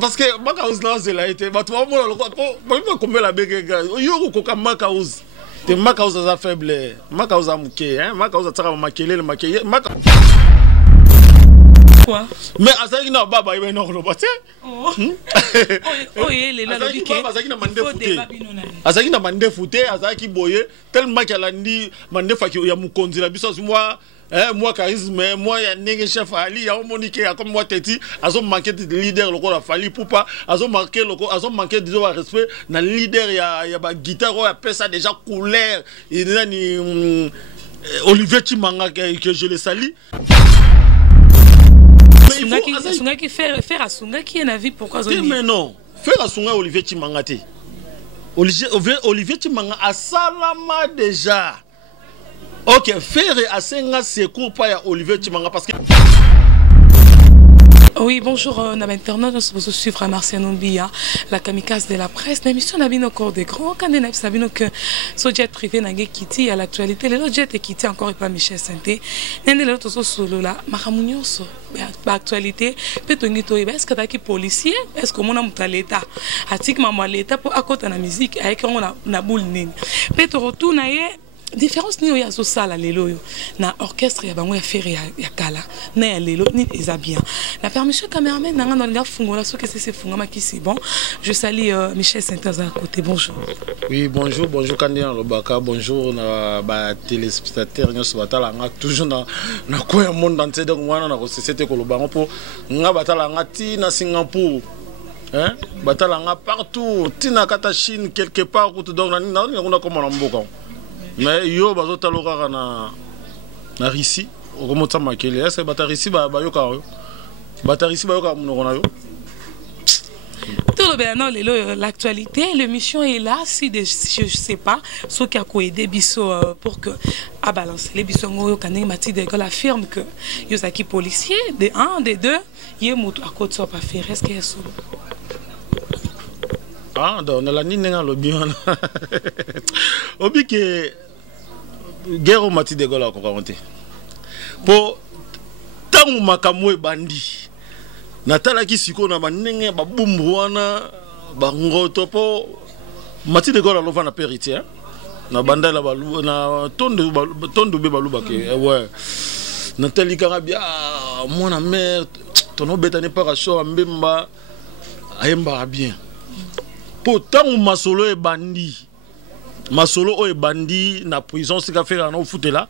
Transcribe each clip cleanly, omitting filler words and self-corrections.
Parce que Makaouz là c'est là été bah tu vois moi le combien la bege yo ko Makaouz te Makaouz za faible Makaouz a muke hein Makaouz tsaka makele le makele quoi mais azaki na baba ibe no lo bate oh yele la lobike azaki na mande fouté azaki na mande fouté azaki boye tellement qu'elle a dit mande fa ki ya mukonzi la biso moi moi charisme moi ya nenge chef ali ya monique ya comme moi teti azo manquer de leader loko la fali poupa azo manquer de respect na leader ya ba guitare ya pesa déjà couleur et ni Olivier Chimanga que je le salue. Sunga qui faire à Sunga qui est na vie pourquoi mais non faire à Sunga Olivier Chimanga te Olivier Chimanga a salama déjà. Ok, faire à Senga secours pas à Olivier Chimanga parce que. Oui, bonjour, on a internaute, nous sommes suivre à Marciano Mbia, la kamikaze de la presse. L'émission n'a pas encore de grands. Quand on a vu que ce jet privé n'a pas quitté à l'actualité, le jet est quitté encore et pas Michel Santé. N'est-ce pas l'autre solo là, Maramounioso, l'actualité, peut-être est-ce que tu es policier, est-ce que mon amour à l'État, a-t-il que l'État pour à côté de la musique, avec on a boule nene. Peut-être retourne différence ni oya so sala lelo yo na orchestre ya bango ya faire ya kala na ya lelo ni eza bien la permission caméraman nanga na nga fungola so que c'est funga makisi bon je salue Michel Saint-Azar à côté bonjour oui bonjour candidat Lobaka bonjour na ba téléspectateurs nyo so batala nga toujours na ko ya monde entier donc wana na ko société ko lobango po nga batala nga ti na Singapour hein batala nga partout ti na kata Chine quelque part donc na comme na mboka. Mais yo bazo taloka na Russie okomota makele est-ce que batarisi ba yoka yo batarisi ba yoka munoko na yo tout bien non l'actualité l'émission est là si je sais pas ce qui a aidé biso pour que à balancer les biso ngoyo kané mati de la affirme que yosaki policier de un des deux yé moto à côté so pas faire est-ce que ça ah donc la nini nga lobi wana obi ke guerre mati de gola ko raconter po tangu makamwe bandi natala ki siko na banenge ba bumbu wana ba ngoto po mati de gola lova na périté na bandala balu na tondo be balu ke ouais natali kanga bia mwana mère tono betane para show mbemba ayemba bien pourtant masolo e bandi masolo o e bandi na prison sika faire na foot là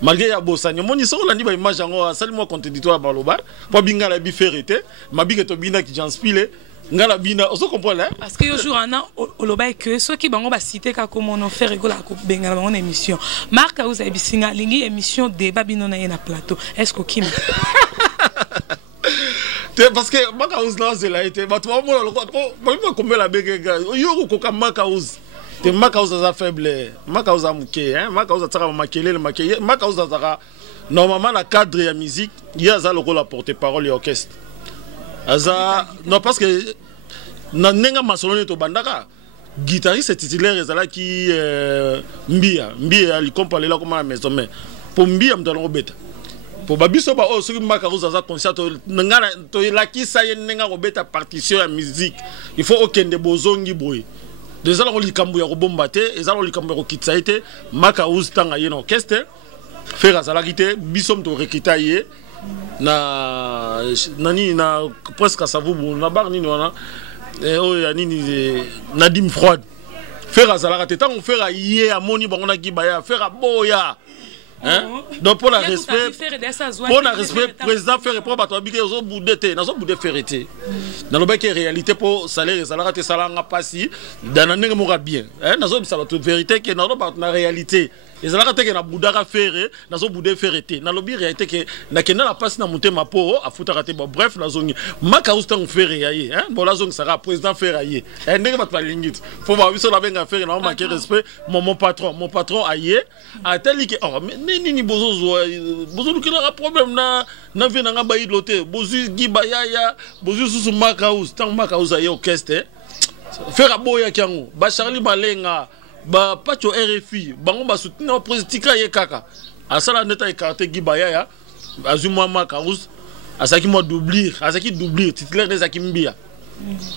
malgré ya bosanya moni so la ni ba image ngo sali moi contradictoire ba loba po binga la bi ferité ma bi to bina ki j'inspire ngala bina on comprend là parce que yo jour ana o loba que ceux qui bango ba citer ka comme on fait rigola ko benga bango na émission marque vous avez bisinga lingi émission débat bino na plateau est-ce que kim parce que Makaouz là c'est là été bah tu vois moi le combien la bege yo ko Makaouz te Makaouz za faible Makaouz a muke hein Makaouz tsaka makele le makele Makaouz za normalement la cadre ya musique il y a ça le rôle à porter parole et orchestre aza non parce que na nenga masolone to bandaka guitariste titulaire ezala ki mbia ali comparer là comme la maison mais pour mbia mtalongo beta pour babiso ba o soki Makaouz za concert ngana to laki sa yenga ko beta partition ya musique il faut okende bozongi boy déjà la likambu ya ko bomba te ezala likambu ya ko kitsa ete Makaouz tanga yena orchestre faire za la kité bisom to rekita ye na nani na presque ça vous na bar nini wana o ya nini Nadim Froide faire za la kité tant on faire ye amoni bango na kibaya faire boya. Hein? Donc pour la respect président faire répondre à toi biké zo boudete na zo boudé ferité dans le bec réalité pour salaire salaire te salanga passi dans ndenge mo bien hein na zo bisa ba vérité que na réalité les salaire te que na boudara faire na zo boudé ferité na lobi réalité que na kena la passe na monter ma po a futa te bref na zongi Makaouz tang faire yaye hein bon la zone sera président faire yaye ndenge ba pa lingit faut voir biso la benga faire na manquer respect mon patron aye a tel que oh ni bozo lukila problème na vie na ba ilote bozu gibayaya bozu susu Makaouz tant Makaouz aye orchestre faire boya kyango ba Charlie Malenga ba pacho RFI bango ba soutenir politique ye kaka asala neta écarté gibayaya azuma Makaouz asaki mo doublir titulaire des akimbia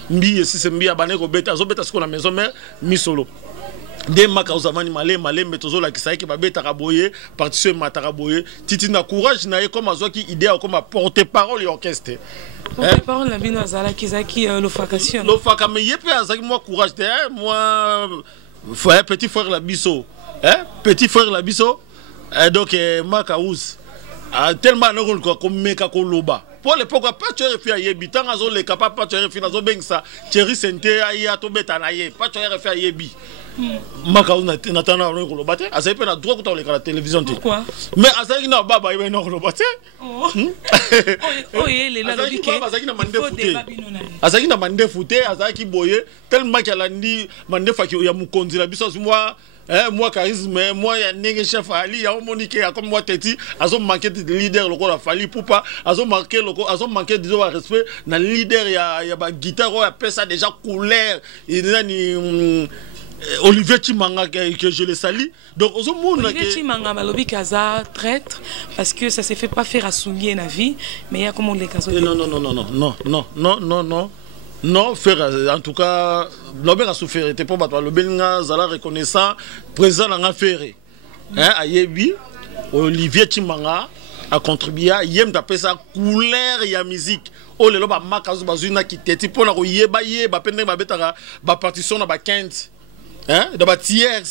Mbi si c'est mbi abane ko beta zo beta siko na maison mère mi solo. Des makauza mani malé mais tozo la kisaki ba beta kaboye partition mataka boye titi na courage na comme azo ki idée comme porter parole et orchestre. Porte-parole la bino azala kizaki l'ofakation. L'ofaka mais yepe azaki moi courage moi petit frère la biso. Petit frère la biso. Donc Makaouz tellement non quoi comme meka ko loba. Pour l'époque pas tu refais yebi tant azo le capable pas tu refais nazo bengsa Thierry Sente aya to beta na ye pas tu refais yebi. Makaouz natana on ko loba te azai pe na droit ko to la télévision te. Pourquoi? Mais azai na baba ibe no ko loba te. Oh yele la lobi ke. Azai na mande fouté azai ki boye tellement qu'elle a dit mande fa ki ya mukonzi la biso moi. Moi charisme moi ya nenge chef ali ya monique comme moi teti azo manquer de leader loko la fali poupa azo manquer loko azo manquer de respect na leader ya ba guitare ya pesa déjà couleur et ni Olivier Chimanga que je le salue donc ozo mona Olivier Chimanga balobi kaza traître parce que ça se fait pas faire assouiller na vie mais il y a comment les kazo non, faire en tout cas, l'obé a souffert, était pas battu. L'obé n'a pas reconnaissant, présent dans l'affaire. À Yebi, Olivier Chimanga a contribué, yem d'après sa couleur et la musique. Oh, le loba makazu bazuna qui t'était pour la yeba yeba, pende ba betara, ba partition na ba quinte, dans ba tiers.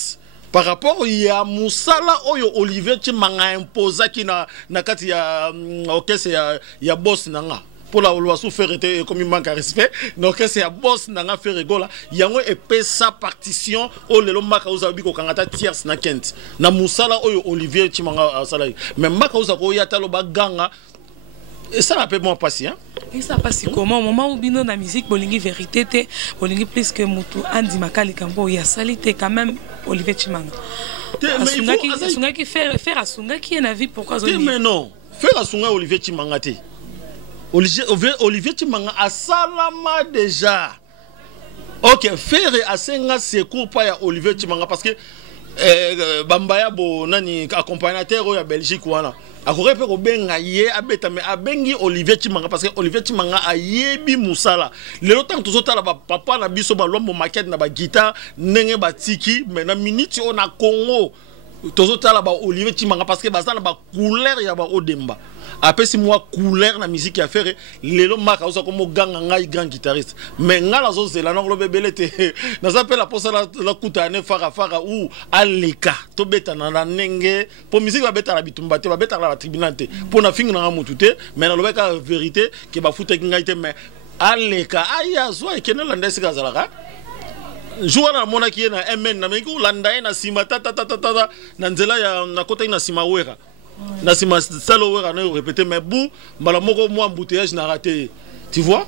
Par rapport à Moussala, Olivier Chimanga imposa qui na kati ya orchestre ya boss nanga. Pour la loi souffert était comme il manque à respect donc c'est à boss nanga faire rigola yango epé sa partition o lelo maka uzabi ko kangata tiers na kent na musala oyo Olivier Chimanga sala mais maka uzako ya talo baganga et ça peut moi passer hein et ça passe comment au moment où bino na musique bolingi vérité té bolingi plus que mutu andi makali kambo ya salité quand même Olivier Chimanga asunga qui faire asunga qui na vie pourquoi mais non faire asunga Olivier Chimanga té Olivier Chimanga a salama déjà. Ok, faire assez un secours pas ya Olivier Chimanga parce que Bambaya bo nani accompagnateur ya Belgique wana. Akore pe ko benga ye abeta mais abengi Olivier Chimanga parce que Olivier Chimanga a yebi musala. Le temps tout ça la papa na biso ba lombo maquette na ba guitare nenge ba tiki mais na minute on a Congo. Tout ça la ba Olivier Chimanga parce que ba ça la ba couleur ya ba Odemba. Après si moi couleur la musique à faire les longs marques comme gang ngai grand guitariste mais ngala zo zela na lobe belete na s'appelle la posa la kutane fara ou aleka to beta na nenge pour musique va beta la bitumba te va beta la tribunante pour na finga na mutute mais na lobe ka vérité que ba futa ngai te mais aleka aya zo e kenela ndesi kazalaka jouer na mona ki na mn na mengo landa na sima tata na nzela ya na kota na sima wera na sima salo wera na répéter mais bou mbala moko moi embouteillage na raté tu vois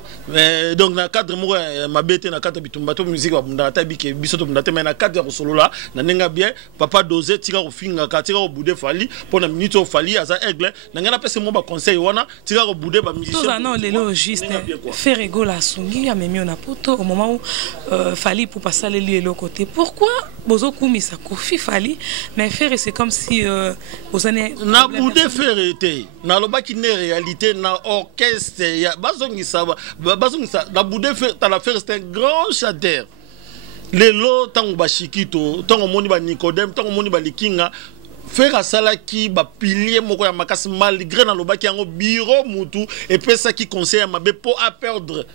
donc na cadre moko ma bête na cadre bitumba to musique ba bunda ta bike biso to bunda te mais na cadre ya solo là na nenga bien papa dosé tika ko finga ka tika ko bouder fali pour na minute au fali aza aigle na ngana pese mo ba conseil wana tika ko bouder ba musicien ça non les juste faire rigolo à sungi ya memi na poto au moment où fali pour passer les lieux l'autre côté pourquoi bozo kumisa kofi fali mais faire c'est comme si bozane na bouder faire été na loba ki ne réalité na orchestre ya bazongi la boudé fait la faire c'est un grand chanteur les lots tant ba chikito tant moni ba Nicodème tant moni ba likinga faire à sala qui ba pilier moko ya makasi malgré na loba ki yango bureau mutu et puis ça qui conseille mabe pour à perdre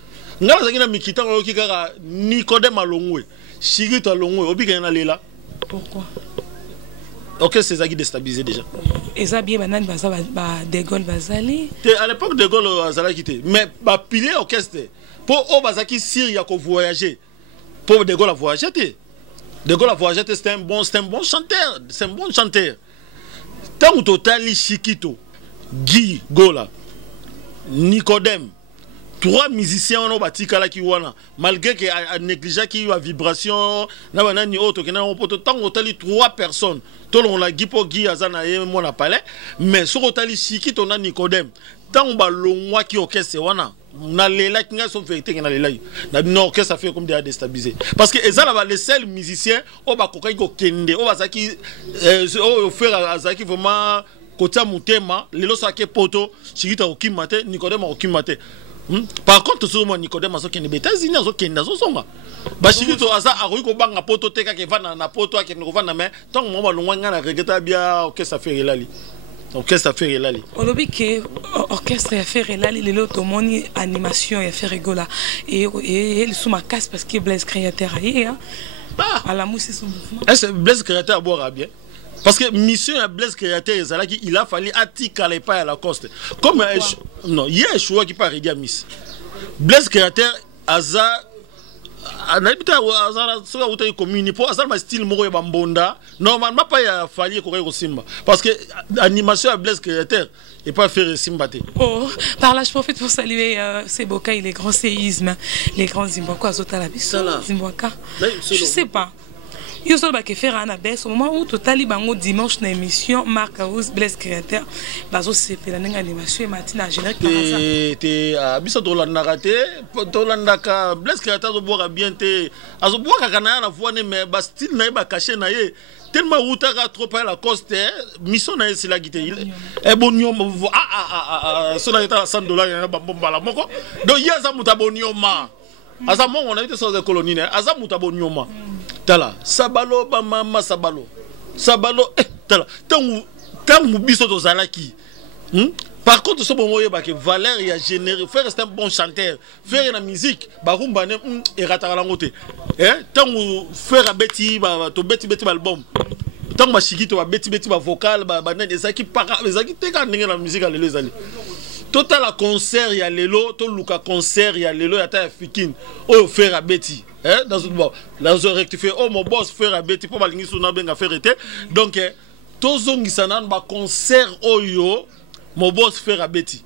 ngala zakina mikita ko ki kaka Nicodème alongwe chikito alongwe obika na lela pourquoi ok c'est ça qui déstabilisé déjà et ça bien banane baza ba De Gaulle bazali à l'époque De Gaulle azala quitté mais ba pilier orchestre pour o bazaki Syria ko voyager pour De Gaulle a voyagé De Gaulle a voyagé c'est un bon chanteur tant total Chikito Guy Gola Nicodème 3 musiciens on a tikala ki wana malgré que a négligé qui a vibration na banani auto que na poto tant hôtel 3 personnes tout on la gipo gi azana ye mo na palais mais sur hôtel Chikito na Nicodème tant ba longwa ki orchestre wana na lela ki nga so vérité na lela na non que ça fait comme des déstabiliser parce que ezala ba les seuls musiciens o ba kokai ko kende o ba zaki o faire azaki vraiment kota mutema lelo sake poto Chikito okimate Nicodème okimate Par contre, sur mon Nicodème, qui est États-Unis, qui est dans son Bashirito Aza a eu banga poto teka qui va na poto qui ne va na mais tant que moi loin na regretta bien orchestre faire lali. Orchestre faire lali. Olobi que orchestre faire lali les autres moni animation et faire rigola et il sous ma casse parce que Blaise créateur hein. À la mousse son mouvement. Est-ce Blaise créateur boira bien? Parce que mission à Blaise créateur il a fallu attiquer pas à la coste. Comme non, il y a un choix qui part à Miss. Blaise créateur Aza anabita azara soka uta commune pour azara ma style moko ya bambonda normalement pas ya falli ko simba parce que animation à Blaise créateur et pas faire simba te. Oh, par là je profite pour saluer Seboka et les grands séismes, les grands Zimbabwe azota la biso Zimbabwe. Je sais pas. Yo so ba ke faire un abès au moment où totali bango dimanche na émission Marc House Blaise créateur bazo sepela ninga animation et matina générique comme ça te biso to landa raté to landa ka Blaise créateur zo boka bien te azo boka kana na voix mais ba style na ba caché na ye tellement utaka trop par la coste mission na c'est la guitare et bonioma so na eta $100 na bambomba la moko donc yaza muta bonioma asa mon on a été sur les colonies asa muta bonioma tala sabalo ba mama sabalo tala tangu biso to zalaki par contre ce bon moyen ba que Valère il a généré faire rester un bon chanteur faire la musique ba rumba ne et ratara ngote tangu faire beti ba to beti album tangu ma shiki to ba beti ba vocal ba ne ezaki para ezaki teka ndenge na musique alelo ezali total a concert ya lelo to luka concert ya lelo ya ta fikin o faire beti dans un rectifier oh mon boss faire à bêti pour balingi suna benga faire été donc tozongi sanan ba concert oyo mon boss faire à bêti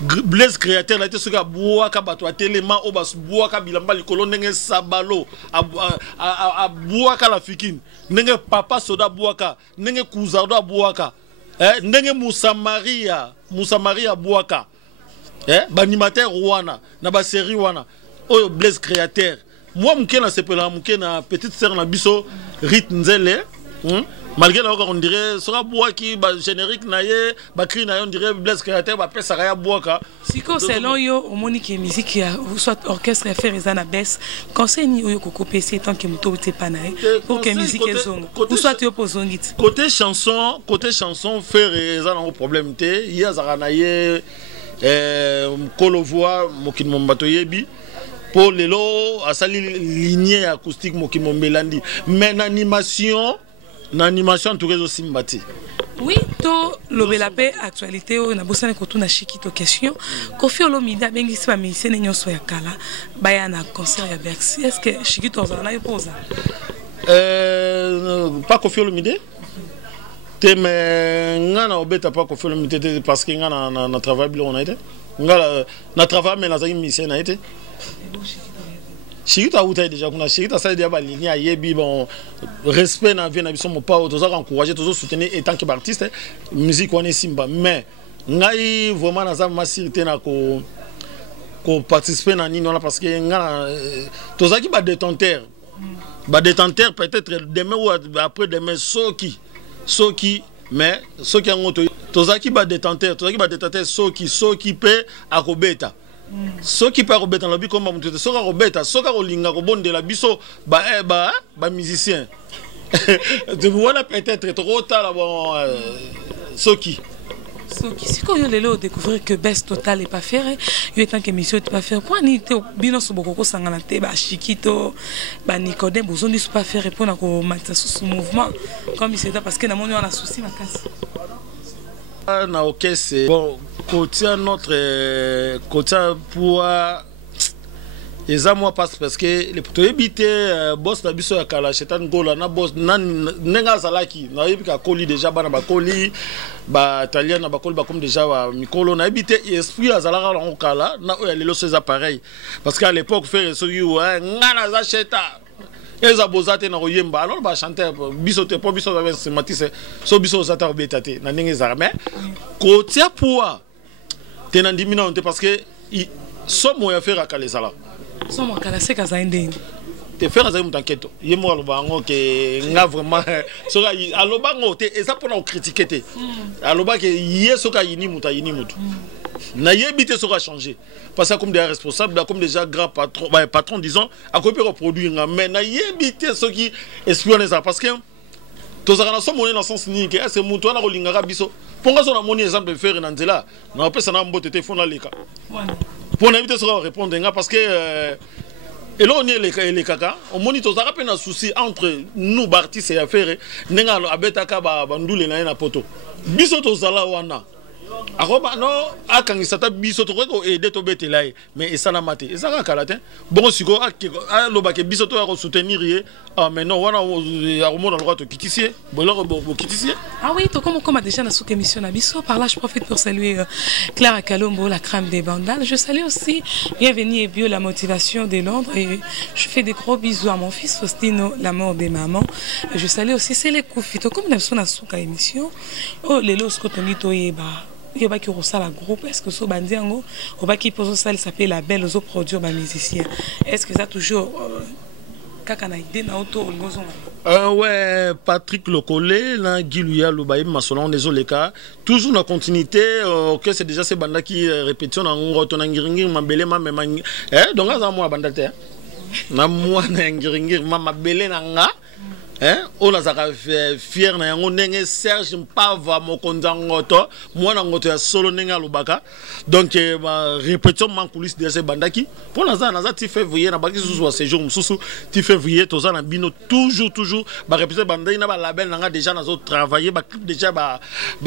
Blaise créateur la été ce ka boaka bato atelema o bas boaka bilamba likolo ndenge sabalo a boaka la fikine ndenge papa soda boaka ndenge kuzardo boaka ndenge Moussa Maria boaka banimateur wana na ba série wana oyo Blaise créateur moi mukena sepela mukena petite sœur na biso Rit Nzele malgré la on dirait sera boaki ba générique na ye ba cri na on dirait Blaise créateur ba pesa ya boaka siko selon yo au monique musique ya soit orchestre ya faire ezana baisse conseil ni oyo koko PC tant que muto te panae pour que musique ezonga ou soit yo pozongit côté chanson faire ezana un problème te ya zara na ye kolo voix mokini mombato yebi pour les lots à sa lignée acoustique mokimo melandi mais l'animation tout réseau simbati oui to lobela pe actualité o na bosana ko tuna shiki to question Koffi Olomide bengi si ba musicien nyonso ya kala baya na concert ya Bercy est-ce que shiki to za na yopoza pas Koffi Olomide te mais ngana obeta pas Koffi Olomide parce que ngana na travail bilo on a été ngala na travail mais na za musicien na été Chirita outa déjà kuna Chirita ça déjà ba ligne à yebi bon respect na vie na biso mo pa tous encourager tous soutenir et tant que artiste musique on est simba mais ngai vraiment na za massirité na ko participer na nini parce que ngana tous qui ba détenteur peut-être demain ou après demain soki mais soki ngoto tous qui ba détenteur soki pe akobeta ceux qui parlent robeta la bi comme mutu soka robeta soka rolinga robonde la biso ba musicien de voilà peut-être trop tard bon soki si quand yo lelo découvrir que Best Total est pas faire yo tant que mission est pas faire pour ni te bino so bokoko sangana te ba Chikito ba Nicodème bozondi so pas faire répondre ko matsa sous mouvement comme c'est parce que na moni on a souci makasi na OK c'est bon côté notre côté pour eza moi parce que les pour éviter boss na biso ya kala chetan gola na boss nenga zalaki na yebika koli déjà bana ba koli ba italien na ba koli ba comme déjà ba mikolo na éviter esprit azalaka na kala na o ya lelo ces appareils parce qu'à l'époque faire so you ngana za cheta eza bozate na royemba alors ba chanter biso te po biso ba matisse so biso zata obetate na ndenge za mais côté pour tena ndimina on te parce que somo ya faire akale sala somo akala se kaza ndeni te faire za mutanketo yemo aloba ngo ke nga vraiment so aloba ngo te eza pona o critiquer te aloba ke yeso ka yini muta na yebité sera changé parce que comme des responsables comme déjà grand patron disons à copier reproduire mais na yebité ce qui espionne ça parce que tous les gens sont dans le sens ni que c'est mon toit na rolingaka biso pour nga so na moni exemple de faire na nzela na pesa na mbote te fona leka pour éviter sera répondre parce que et là on est les caca on monitor ça rappelle un souci entre nous artistes et affaires nenga abetaka ba bandule na poto biso to zala wana aroba no akangisa ta biso to ko aider to betelaye mais ça na maté et ça ka kalatin bon siko aloba ke biso to ya ko soutenir ye ah mais non wana aromo na droit to kitisie boloro bo kitisie ah oui to comme déjà na sous émission na biso par là je profite pour saluer Clara Kalombo la crème des bandales je salue aussi bienvenue et bio la motivation de Londres et je fais des gros bisous à mon fils Faustino l'amour des mamans je salue aussi c'est les Koufito comme na sous émission oh les los ko tonito yeba il y a qui la groupe est-ce que ce bandi ango ou pas qui pose ça il s'appelle la belle aux produire ba musicien est-ce que ça toujours kaka na idée na auto ngozon ouais Patrick Locolé là Giluya Lubaï Masolon les oleka toujours en continuité que c'est déjà ces bandes qui répétition en ngoto na ngiringi mabele ma même donc ça moi banda te na moi na ngiringi mabele na nga on a fier na yango ndenge Serge Mpava mokonza ngoto mwana ngoto ya solo ndenge alobaka donc répétition man coulisses de ces bandaki pour na za ti février na baki sous séjour mususu ti février to za na bino toujours ba répétition bandai na ba label nga déjà na zo travailler ba clip déjà ba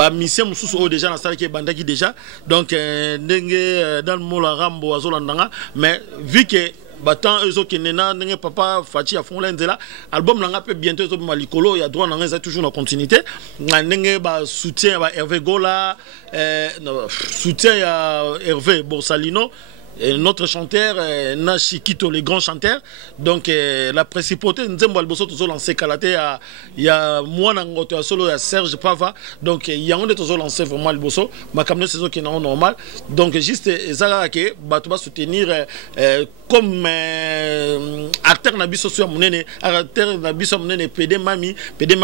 mission mususu o déjà na sala ki bandaki déjà donc ndenge dans le mola rambo azolandanga mais vu que Batan eux qui nena n'engé papa Fati à fond l'enzela album n'engé peut bientôt eux malikolo il y a droit n'engé toujours en continuité n'engé ba soutien ba Hervé Gola soutien à Hervé Borsalino notre chanteur na Chiquito les grands chanteurs donc la principauté nzembo alboso to lancer kalaté il y a moi nangoto solo ya Serge Pava donc il y a on est to lancer vraiment alboso ma camino saison qui est normal donc juste ezala ke bato ba soutenir comme acteur na biso sur monene acteur na biso monene PD mami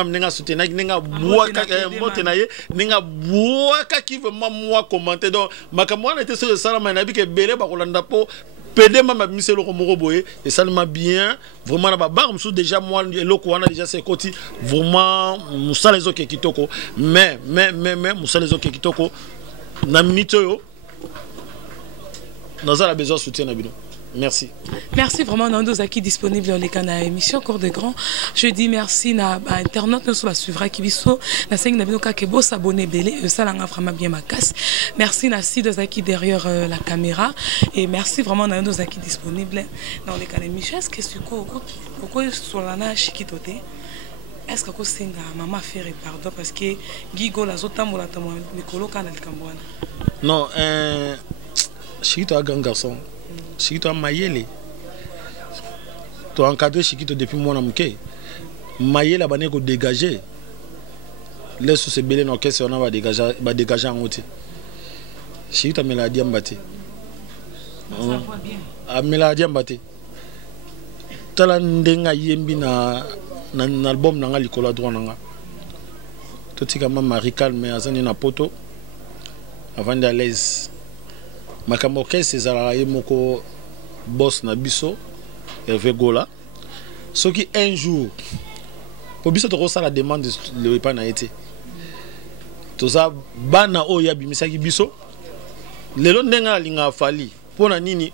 nenga soutenir nenga boaka motenaye nenga boaka qui veut moi commenter donc ma camino était sur ça la na bi ke belé ba po PD mama miselo ko moko boye et ça m'a bien vraiment na ba bar msou déjà moi eloko wana déjà c'est koti vraiment musala ezo ke kitoko mais musala ezo ke kitoko na minute yo nous avons besoin de soutien na bino. Merci. Merci vraiment Nando Zaki disponible dans les canaux émission Cours de Grand. Je dis merci à internaute nous va suivre qui biso na sengi na bino ka ke bo s'abonner belé ça l'a vraiment bien ma casse. Merci Nassi de Zaki derrière la caméra et merci vraiment Nando Zaki disponible dans les canaux émission. Est-ce que c'est quoi sur la na Chiquitote? Est-ce que c'est maman faire pardon parce que Gigo la zotambola tamo mikolo kana likambwana. Non Chiquito un grand garçon. Chiquito a Mayele. Tu as encadré Chiquito depuis mon amouké. Mayele a bané ko dégager. Laisse ce belé dans caisse on va dégager en haute. Chiquito a mélodie mbati. A mélodie mbati. Tala ndenga yembi na album nanga likola droit nanga. Totika mama Marie Calme azani na poto avant d'aller à l'aise. Makambo kese ezalaka ye moko boss na biso Hervé Gola soki un jour po biso tokosala demande le epa na ete toza bana oyo abimisaki biso lelo ndenge alinga fali mpona nini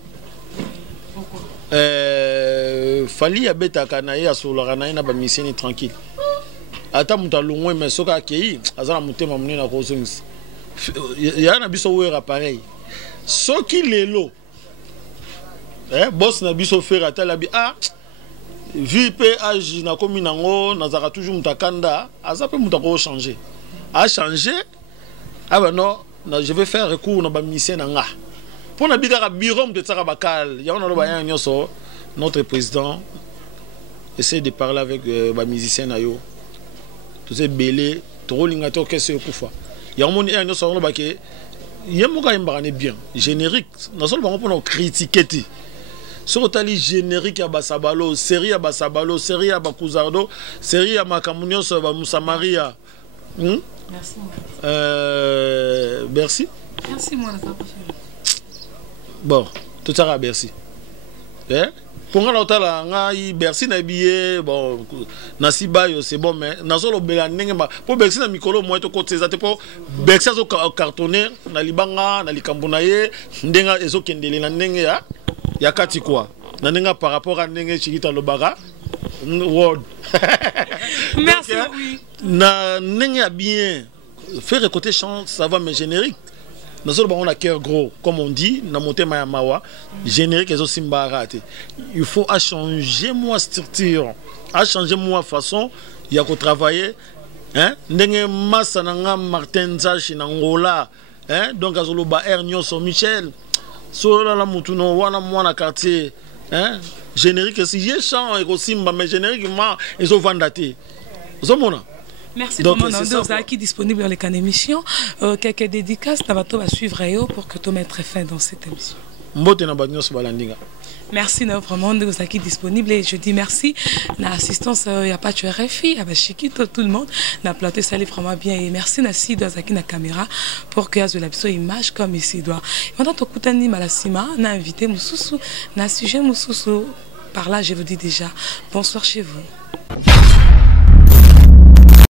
fali abetaka na ye asololaka na ye na bamiseni tranquille ata moto alongwe me soki akei aza na motema monene akozongisa ya na biso wera pareil soki lelo boss na biso faire atala bi vu pe âge na komi nango nazaka toujours mutakanda aza pe mutako changer a changer bah non je vais faire recours na ba mission nga pour na bidaka bureau de tsaka bakal ya on a ba nyoso notre président essaie de parler avec ba musicien na yo tous ces belé to linga to kese kufa ya moni nyoso on ba ke Yemoka imbarane bien générique na solo bango pour critiquer ti sur tali générique ya basabalo série ya basabalo série ya bakuzardo série ya makamunyo so ba Musamaria merci merci moi bon tout ça à Bercy pour nga otala nga Bercy na billet bon na sibayo c'est bon mais na solo bela ndenge ma pour Bercy na mikolo moi to côté ça te pour Bercy zo cartonner na libanga na likambo na ye ndenga ezo kendele na ndenge ya kati quoi na ndenga par rapport à ndenge chikita lobaka word merci donc, oui na ndenge bien faire écouter chant ça va mais générique. Nous avons un cœur gros, comme on dit, dans mon thème Mawa, générique et aussi mbarate. Il faut changer moi structure, changer moi façon, il y a qu'à travailler. Hein? N'engé massa nanga Martin Zachi n'angola, hein? Donc azolo ba Ernio sur Michel, sur la mutuno wana moi quartier, hein? Générique si j'ai chant et aussi mais générique moi ils ont vendaté. Zomona. Merci beaucoup. Nous sommes disponibles dans les canaux d'émission. Quelques dédicaces, tu vas suivre pour que tu mettes fin dans cette émission. Merci vraiment de vous être disponible et je dis merci. L'assistance, il n'y a pas de RFI, il y a Chiquito, tout le monde. La plateau ça allait vraiment bien et merci Nassi de la caméra pour que la image comme ici doit. Maintenant, tu écoutes Malasima, on a invité Moussoussou, on a sujet Moussoussou. Par là, je vous dis déjà, bonsoir chez vous.